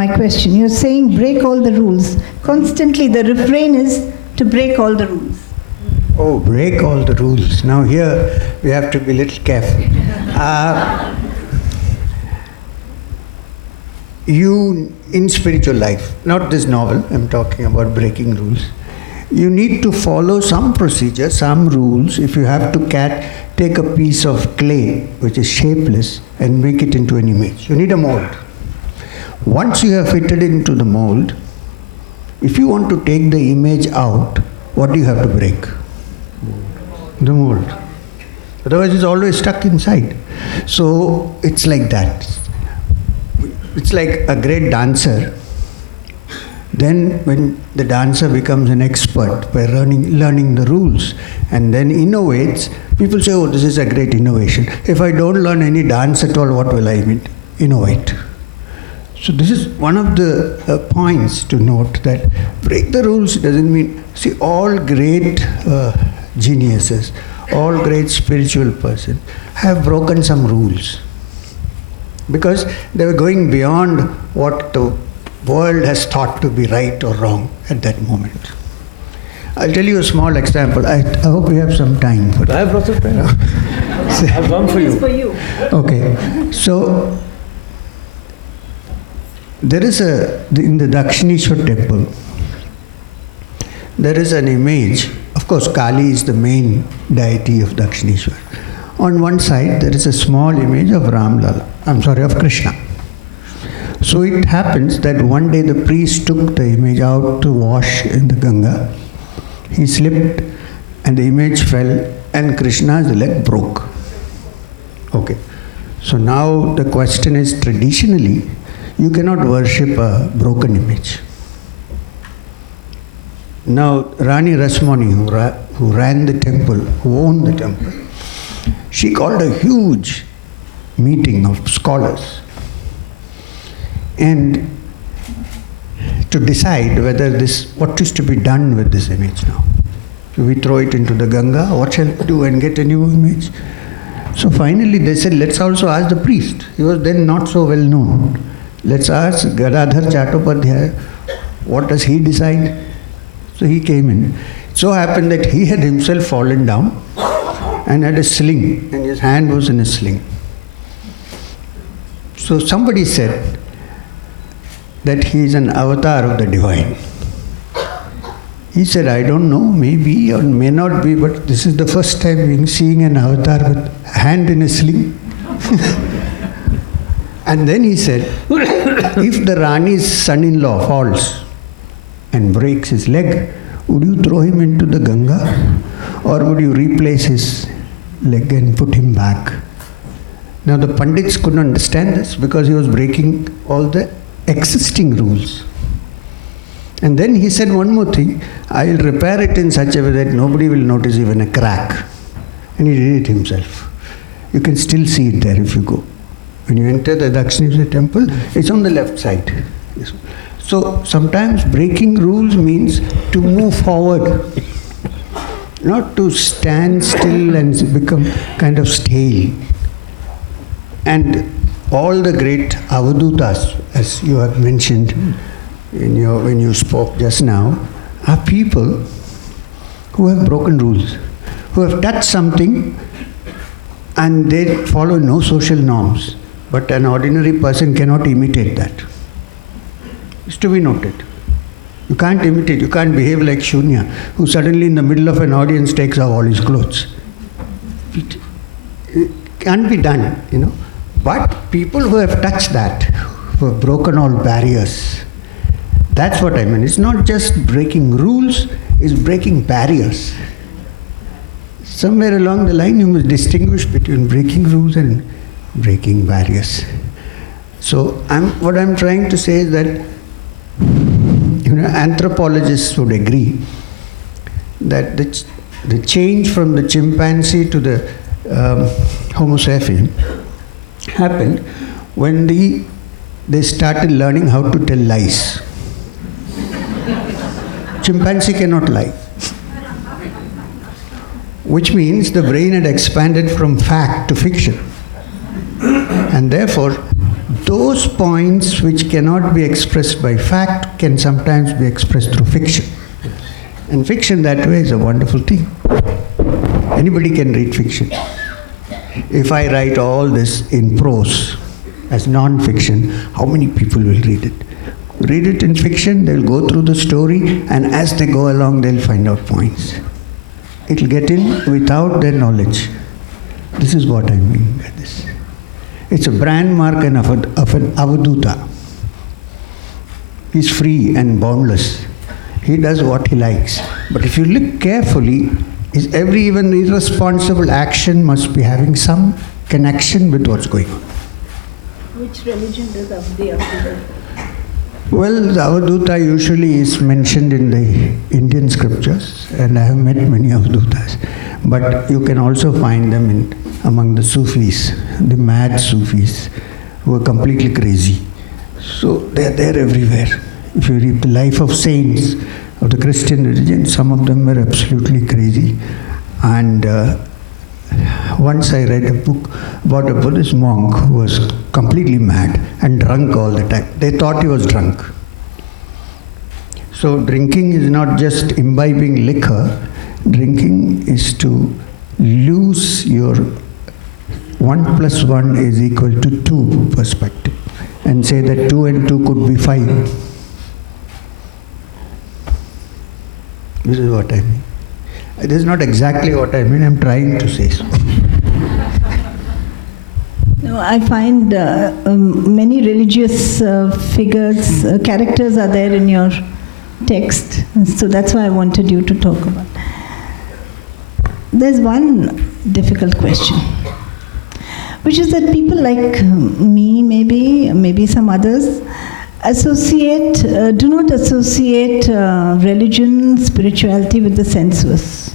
My question, you're saying break all the rules. Constantly the refrain is to break all the rules. Oh, break all the rules. Now here we have to be a little careful. You, in spiritual life, not this novel, I'm talking about breaking rules. You need to follow some procedure, some rules. If you have to take a piece of clay, which is shapeless, and make it into an image. You need a mold. Once you have fitted into the mold, if you want to take the image out, what do you have to break? The mold. Otherwise it's always stuck inside. So it's like that. It's like a great dancer. Then when the dancer becomes an expert by learning the rules and then innovates, people say, oh, this is a great innovation. If I don't learn any dance at all, what will I innovate? So this is one of the points to note, that break the rules doesn't mean, see, all great geniuses, all great spiritual persons have broken some rules because they were going beyond what the world has thought to be right or wrong at that moment. I'll tell you a small example. I hope we have some time for that. I have lots of time. I have one for you. For you. Okay. So there is in the Dakshineshwar temple, there is an image. Of course, Kali is the main deity of Dakshineshwar. On one side, there is a small image of of Krishna. So it happens that one day the priest took the image out to wash in the Ganga. He slipped and the image fell and Krishna's leg broke. Okay. So now the question is, traditionally, you cannot worship a broken image. Now, Rani Rasmani, who ran the temple, who owned the temple, she called a huge meeting of scholars and to decide whether what is to be done with this image now. Do we throw it into the Ganga? What shall we do and get a new image? So finally they said, let's also ask the priest. He was then not so well known. Let's ask Gadadhar Chattopadhyaya, what does he decide? So he came in. It so happened that he had himself fallen down and had a sling, and his hand was in a sling. So somebody said that he is an avatar of the divine. He said, I don't know, maybe or may not be, but this is the first time I'm seeing an avatar with a hand in a sling. And then he said, if the Rani's son-in-law falls and breaks his leg, would you throw him into the Ganga? Or would you replace his leg and put him back? Now the Pandits couldn't understand this because he was breaking all the existing rules. And then he said one more thing, I'll repair it in such a way that nobody will notice even a crack. And he did it himself. You can still see it there if you go. When you enter the Dakshineshwar temple, it's on the left side. So sometimes breaking rules means to move forward, not to stand still and become kind of stale. And all the great avadutas, as you have mentioned when you spoke just now, are people who have broken rules, who have touched something and they follow no social norms. But an ordinary person cannot imitate that. It's to be noted. You can't imitate, you can't behave like Shunya, who suddenly in the middle of an audience takes off all his clothes. It can't be done, But people who have touched that, who have broken all barriers, that's what I mean. It's not just breaking rules, it's breaking barriers. Somewhere along the line you must distinguish between breaking rules and breaking barriers. So what I'm trying to say is that anthropologists would agree that the change from the chimpanzee to the Homo sapien happened when they started learning how to tell lies. Chimpanzee cannot lie. Which means the brain had expanded from fact to fiction. And therefore, those points which cannot be expressed by fact can sometimes be expressed through fiction. And fiction that way is a wonderful thing. Anybody can read fiction. If I write all this in prose as non-fiction, how many people will read it? Read it in fiction, they'll go through the story, and as they go along, they'll find out points. It'll get in without their knowledge. This is what I mean by this. It's a brand mark of an avaduta. He's free and boundless. He does what he likes. But if you look carefully, every even irresponsible action must be having some connection with what's going on. Which religion does the avaduta? Well, the avaduta usually is mentioned in the Indian scriptures, and I have met many avadutas. But you can also find them among the Sufis, the mad Sufis, who are completely crazy. So they are there everywhere. If you read the life of saints of the Christian religion, some of them were absolutely crazy. And once I read a book about a Buddhist monk who was completely mad and drunk all the time. They thought he was drunk. So drinking is not just imbibing liquor. Drinking is to lose your 1 + 1 is equal to 2 perspective and say that 2 and 2 could be 5. This is what I mean. This is not exactly what I mean, I'm trying to say so. No, I find many religious figures, characters are there in your text. So that's why I wanted you to talk about. There's one difficult question, which is that people like me, maybe some others, do not associate religion, spirituality with the sensuous.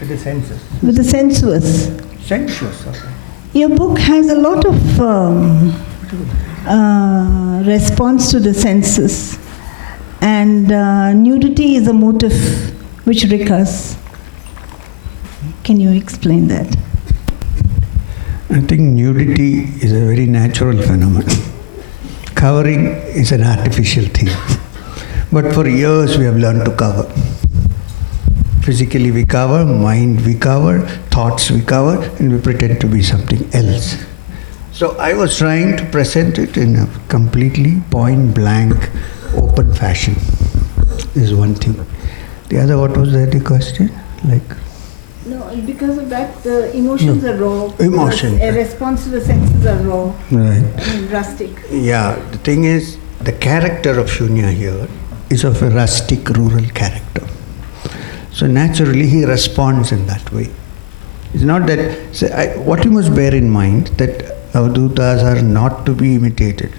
With the senses? With the sensuous. Sensuous, okay. Your book has a lot of response to the senses, and nudity is a motive which recurs. Can you explain that? I think nudity is a very natural phenomenon. Covering is an artificial thing. But for years we have learned to cover. Physically we cover, mind we cover, thoughts we cover, and we pretend to be something else. So I was trying to present it in a completely point blank, open fashion. This is one thing. The other, what was the question? No, because of that, the emotions are raw. Emotion. A response to the senses are raw. Right. And rustic. Yeah, the thing is, the character of Shunya here is of a rustic, rural character. So naturally, he responds in that way. It's not that, what you must bear in mind, that avadutas are not to be imitated.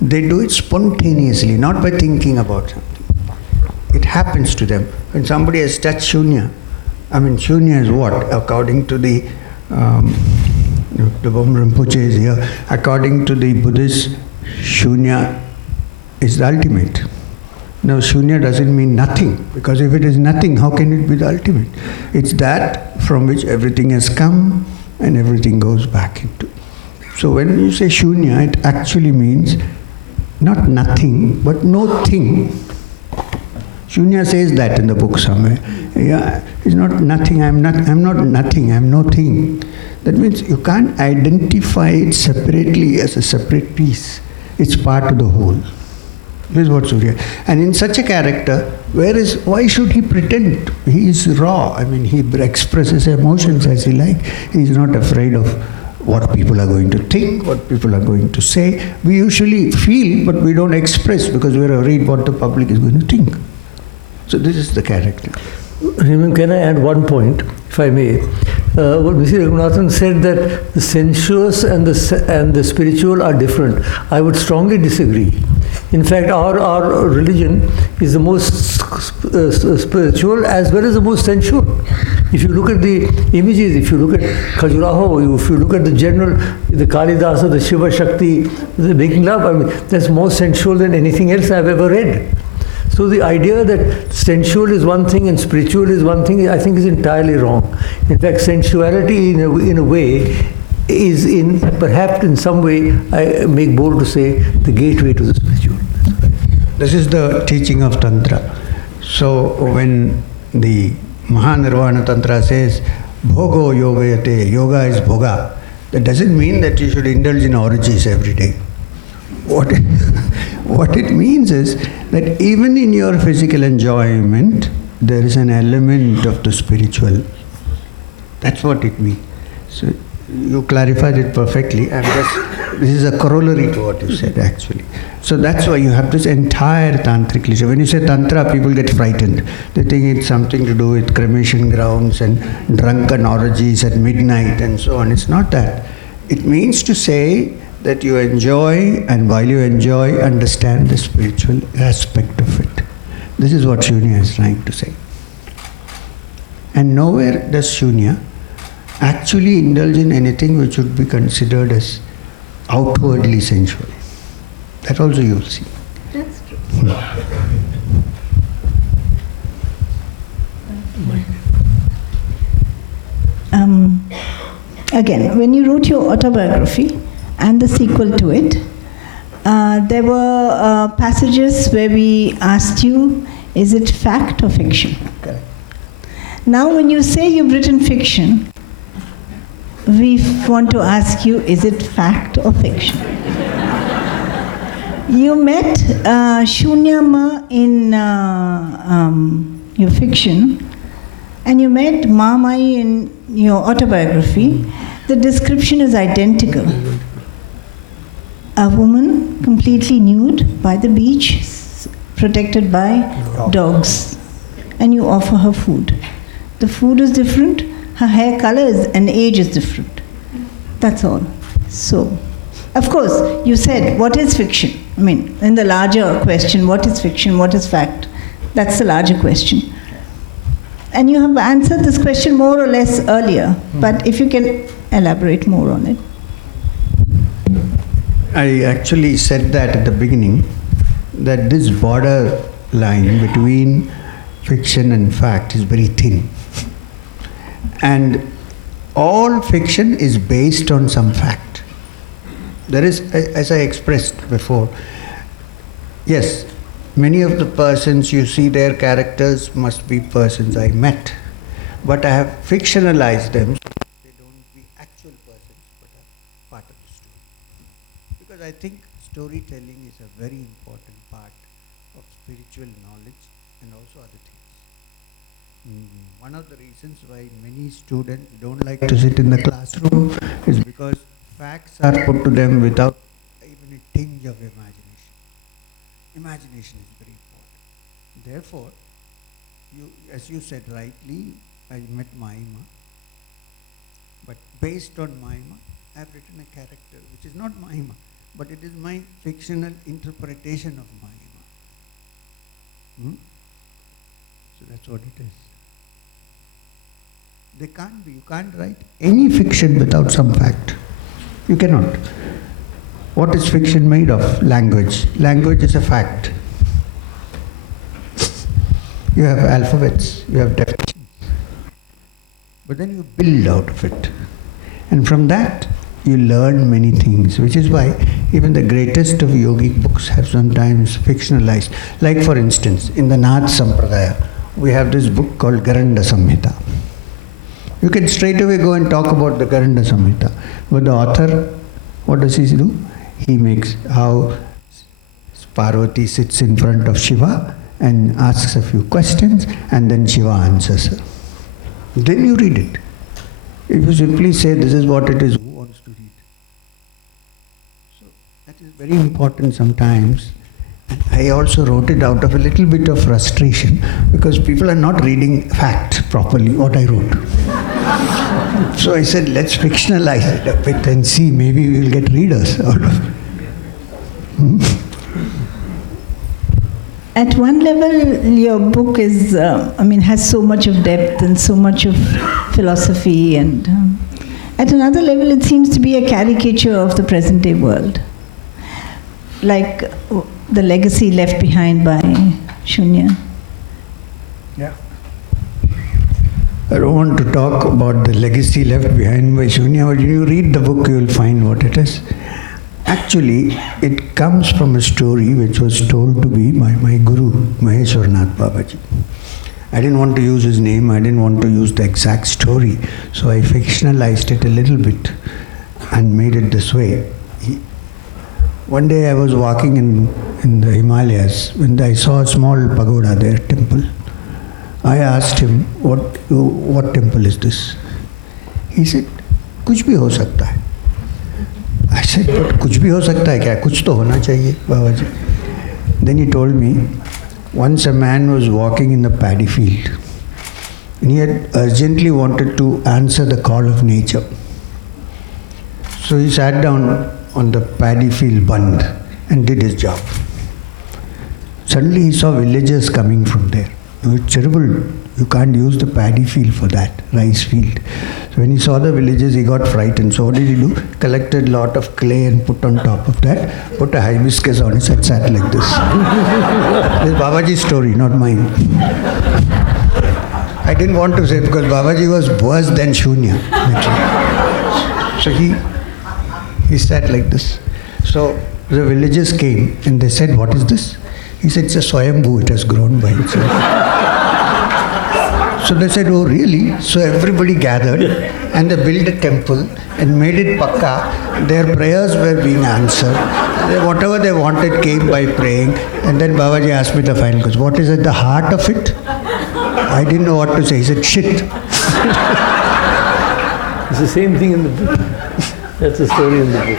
They do it spontaneously, not by thinking about something. It happens to them. When somebody has touched Shunya, Shunya is what? According to the Rinpoche is here, according to the Buddhists, Shunya is the ultimate. Now, Shunya doesn't mean nothing, because if it is nothing, how can it be the ultimate? It's that from which everything has come and everything goes back into. So when you say Shunya, it actually means not nothing, but no thing. Shunya says that in the book somewhere. Yeah, it's not nothing, I'm not nothing, I'm no thing. That means you can't identify it separately as a separate piece. It's part of the whole. This is what Surya. And in such a character, why should he pretend? He is raw. He expresses emotions as he likes. He is not afraid of what people are going to think, what people are going to say. We usually feel, but we don't express because we're worried what the public is going to think. So this is the character. Can I add one point, if I may? What Mr. Raghunathan said that the sensuous and the spiritual are different. I would strongly disagree. In fact, our religion is the most spiritual as well as the most sensual. If you look at the images, if you look at Khajuraho, if you look at the Kalidasa, the Shiva Shakti, the making love, that's more sensual than anything else I've ever read. So the idea that sensual is one thing and spiritual is one thing, I think is entirely wrong. In fact, sensuality in a way is in, perhaps in some way, I make bold to say, the gateway to the spiritual. This is the teaching of Tantra. So when the Mahanirvana Tantra says, Bhogo yogayate, yoga is bhoga, that doesn't mean that you should indulge in orgies every day. What it means is that even in your physical enjoyment, there is an element of the spiritual. That's what it means. So you clarified it perfectly, and this is a corollary to what you said actually. So that's why you have this entire tantric literature. When you say tantra, people get frightened. They think it's something to do with cremation grounds and drunken orgies at midnight and so on. It's not that. It means to say that you enjoy, and while you enjoy, understand the spiritual aspect of it. This is what Shunya is trying to say. And nowhere does Shunya actually indulge in anything which would be considered as outwardly sensual. That also you will see. That's true. Again, when you wrote your autobiography and the sequel to it, there were passages where we asked you, is it fact or fiction? Correct. Now when you say you've written fiction, we want to ask you, is it fact or fiction? You met Shunya Ma in your fiction, and you met Mamai in your autobiography. The description is identical. A woman completely nude by the beach, protected by dogs, and you offer her food. The food is different, her hair color is, and age is different. That's all. So, of course, you said, what is fiction? I mean, in the larger question, what is fiction, what is fact? That's the larger question. And you have answered this question more or less earlier, but if you can elaborate more on it. I actually said that at the beginning, that this border line between fiction and fact is very thin. And all fiction is based on some fact. There is, as I expressed before, yes, many of the persons you see, their characters must be persons I met, but I have fictionalized them so that they don't be actual persons but are part of the story. Because I think storytelling is a very important part of spiritual knowledge and also other things. One of the reasons why many students don't like to sit in the classroom is because facts are put to them without even a tinge of imagination. Imagination is very important. Therefore, as you said rightly, I met Mahima. But based on Mahima, I have written a character which is not Mahima, but it is my fictional interpretation of Mahima. So that's what it is. They can't be. You can't write any fiction without some fact. You cannot. What is fiction made of? Language. Language is a fact. You have alphabets, you have definitions. But then you build out of it. And from that, you learn many things, which is why even the greatest of yogic books have sometimes fictionalized. Like for instance, in the Nath Sampradaya, we have this book called Garanda Samhita. You can straight away go and talk about the Garanda Samhita. But the author, what does he do? He makes how Parvati sits in front of Shiva and asks a few questions, and then Shiva answers her. Then you read it. If you simply say this is what it is, who wants to read? So that is very important sometimes. And I also wrote it out of a little bit of frustration because people are not reading fact properly, what I wrote. So I said, let's fictionalize it a bit and see, maybe we will get readers out of it. At one level, your book is, has so much of depth and so much of philosophy, and at another level, it seems to be a caricature of the present-day world, like the legacy left behind by Shunya. Yeah. I don't want to talk about the legacy left behind by Shunya, but when you read the book, you will find what it is. Actually, it comes from a story which was told to me by my guru, Maheshwarnath Babaji. I didn't want to use his name, I didn't want to use the exact story, so I fictionalized it a little bit and made it this way. One day I was walking in the Himalayas when I saw a small pagoda there, temple. I asked him, what temple is this? He said, कुछ भी हो सकता है. I said, but कुछ भी हो सकता है क्या? कुछ तो होना चाहिए, Babaji. Then he told me, once a man was walking in the paddy field and he had urgently wanted to answer the call of nature. So he sat down on the paddy field bund and did his job. Suddenly he saw villagers coming from there. It was terrible. You can't use the paddy field for that, rice field. So when he saw the villagers, he got frightened. So what did he do? Collected a lot of clay and put on top of that, put a hibiscus on it and sat like this. This is Babaji's story, not mine. I didn't want to say because Babaji was worse than Shunya. So he sat like this. So the villagers came and they said, what is this? He said, it's a Swayambhu, it has grown by itself. So they said, oh really? So everybody gathered and they built a temple and made it pakka. Their prayers were being answered. Whatever they wanted came by praying. And then Babaji asked me the final question, what is at the heart of it? I didn't know what to say. He said, shit. It's the same thing in the book. That's the story in the book.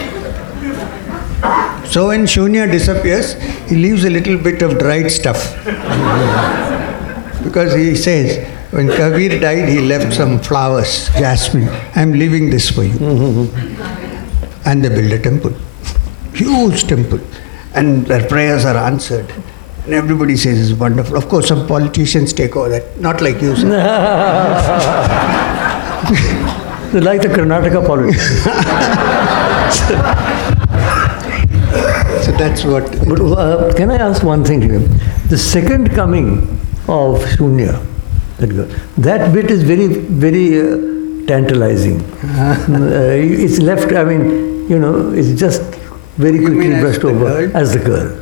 So when Shunya disappears, he leaves a little bit of dried stuff. Because he says, when Kabir died, he left some flowers, jasmine. I'm leaving this for you. And they build a temple. Huge temple. And their prayers are answered. And everybody says it's wonderful. Of course, some politicians take over that. Not like you, sir. They like the Karnataka politics. So that's what... But can I ask one thing here? The second coming of Shunya, that bit is very, very tantalizing. It's left, I mean, it's just very quickly brushed over as the girl.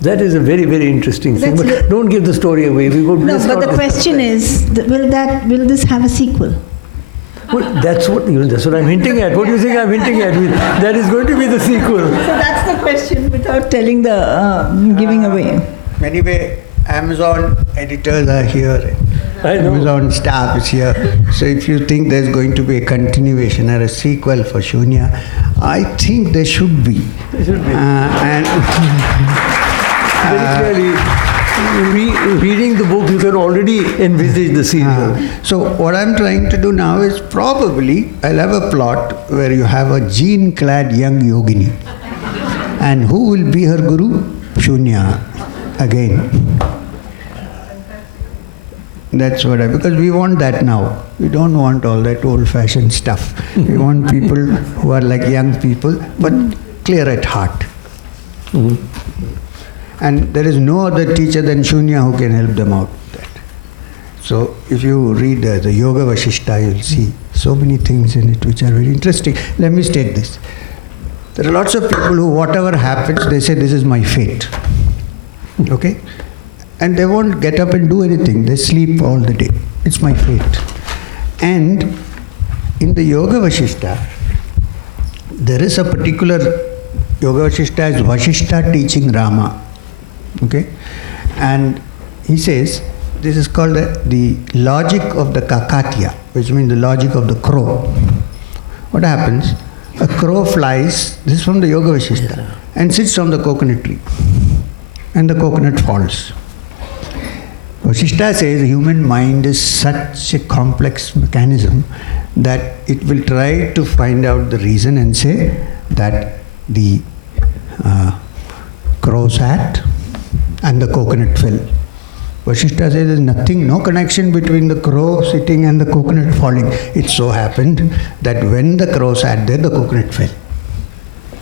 That is a very, very interesting thing. But don't give the story away. We would but the question is, will this have a sequel? Well, that's what I'm hinting at. What do you think I'm hinting at? That is going to be the sequel. So that's the question without telling giving away. Anyway, Amazon editors are here. I know. Amazon staff is here. So if you think there's going to be a continuation or a sequel for Shunya, I think there should be. There should be. Very clearly, reading the book, you can already envisage the serial. So what I'm trying to do now is probably I'll have a plot where you have a jean-clad young yogini. And who will be her guru? Shunya again. That's what because we want that now. We don't want all that old-fashioned stuff. We want people who are like young people, but clear at heart. Mm-hmm. And there is no other teacher than Shunya who can help them out with that. So if you read the Yoga Vashishta, you'll see so many things in it which are very interesting. Let me state this. There are lots of people who, whatever happens, they say, this is my fate. Okay? And they won't get up and do anything. They sleep all the day. It's my fate. And in the Yoga Vashishta, there is a particular Yoga Vashishta is Vashishta teaching Rama. Okay? And he says, this is called the logic of the Kakatiya, which means the logic of the crow. What happens? A crow flies, this is from the Yoga Vashishta, and sits on the coconut tree. And the coconut falls. Vashishta says the human mind is such a complex mechanism that it will try to find out the reason and say that the crow sat and the coconut fell. Vashishta says there is nothing, no connection between the crow sitting and the coconut falling. It so happened that when the crow sat there, the coconut fell.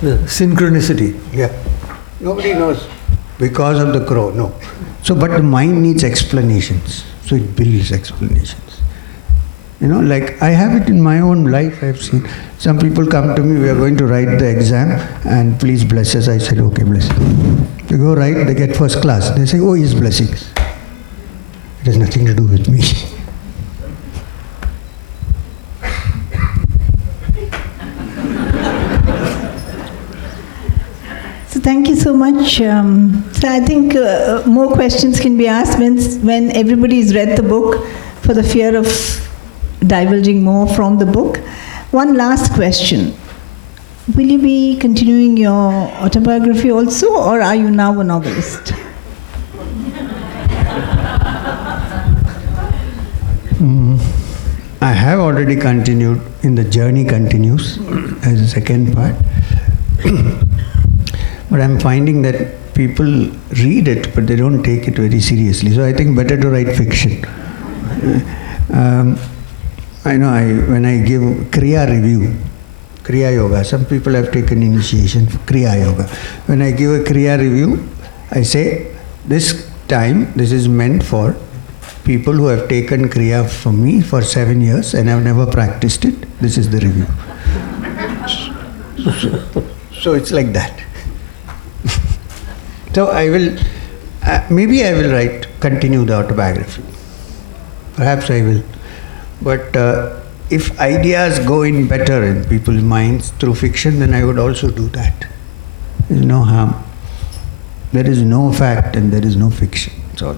The synchronicity. Yeah. Nobody knows because of the crow, no. So, but the mind needs explanations. So it builds explanations. Like I have it in my own life. I've seen some people come to me, we are going to write the exam and please bless us. I said, okay, bless. They go write, they get first class. They say, oh, his blessings. It has nothing to do with me. So thank you so much. So I think more questions can be asked when everybody has read the book, for the fear of divulging more from the book. One last question. Will you be continuing your autobiography also, or are you now a novelist? I have already continued in The Journey Continues as a second part. But I'm finding that people read it, but they don't take it very seriously. So I think better to write fiction. I know when I give Kriya review, Kriya Yoga, some people have taken initiation for Kriya Yoga. When I give a Kriya review, I say, this time, this is meant for people who have taken Kriya from me for 7 years and have never practiced it. This is the review. So it's like that. So I will, maybe I will continue the autobiography. Perhaps I will. But if ideas go in better in people's minds through fiction, then I would also do that. There is no harm. There is no fact and there is no fiction. That's all.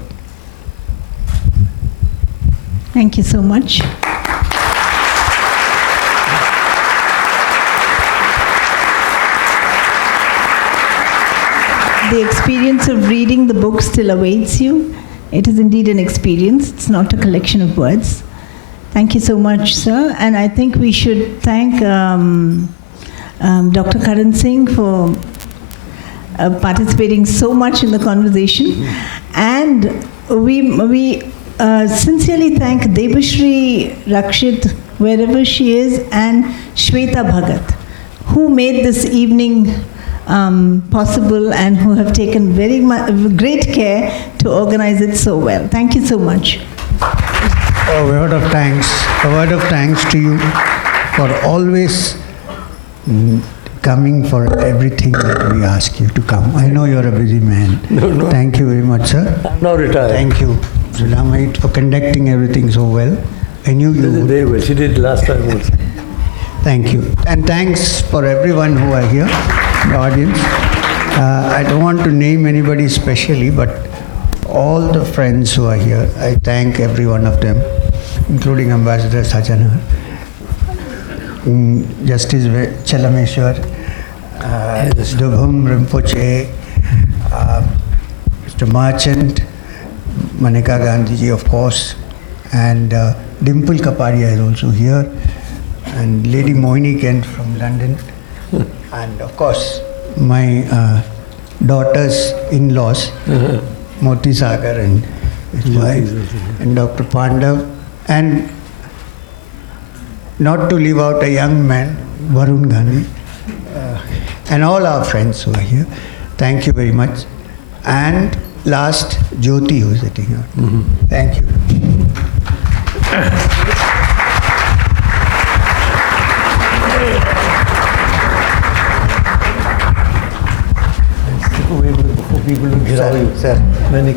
Thank you so much. The experience of reading the book still awaits you. It is indeed an experience. It's not a collection of words. Thank you so much, sir. And I think we should thank Dr. Karan Singh for participating so much in the conversation. And we sincerely thank Debashri Rakshit, wherever she is, and Shweta Bhagat, who made this evening possible and who have taken great care to organize it so well. Thank you so much. A word of thanks to you for always coming for everything that we ask you to come. I know you're a busy man. No. Thank you very much, sir. I'm now retired. Thank you, Sulamait, for conducting everything so well. I knew you would. Very well. She did last time also. Thank you. And thanks for everyone who are here, the audience. I don't want to name anybody specially, but all the friends who are here, I thank every one of them, including Ambassador Sajana, Justice Chalameshwar, Dubhum Rinpoche, Mr. Marchant, Maneka Gandhiji, of course, and Dimple Kapadia is also here, and Lady Moini Kent from London, and of course, my daughter's in-laws, Moti Sagar and his wife, and Dr. Pandav, and not to leave out a young man, Varun Gandhi, and all our friends who are here. Thank you very much. And last, Jyoti, who is sitting here. Thank you. People will get out. Sir. Many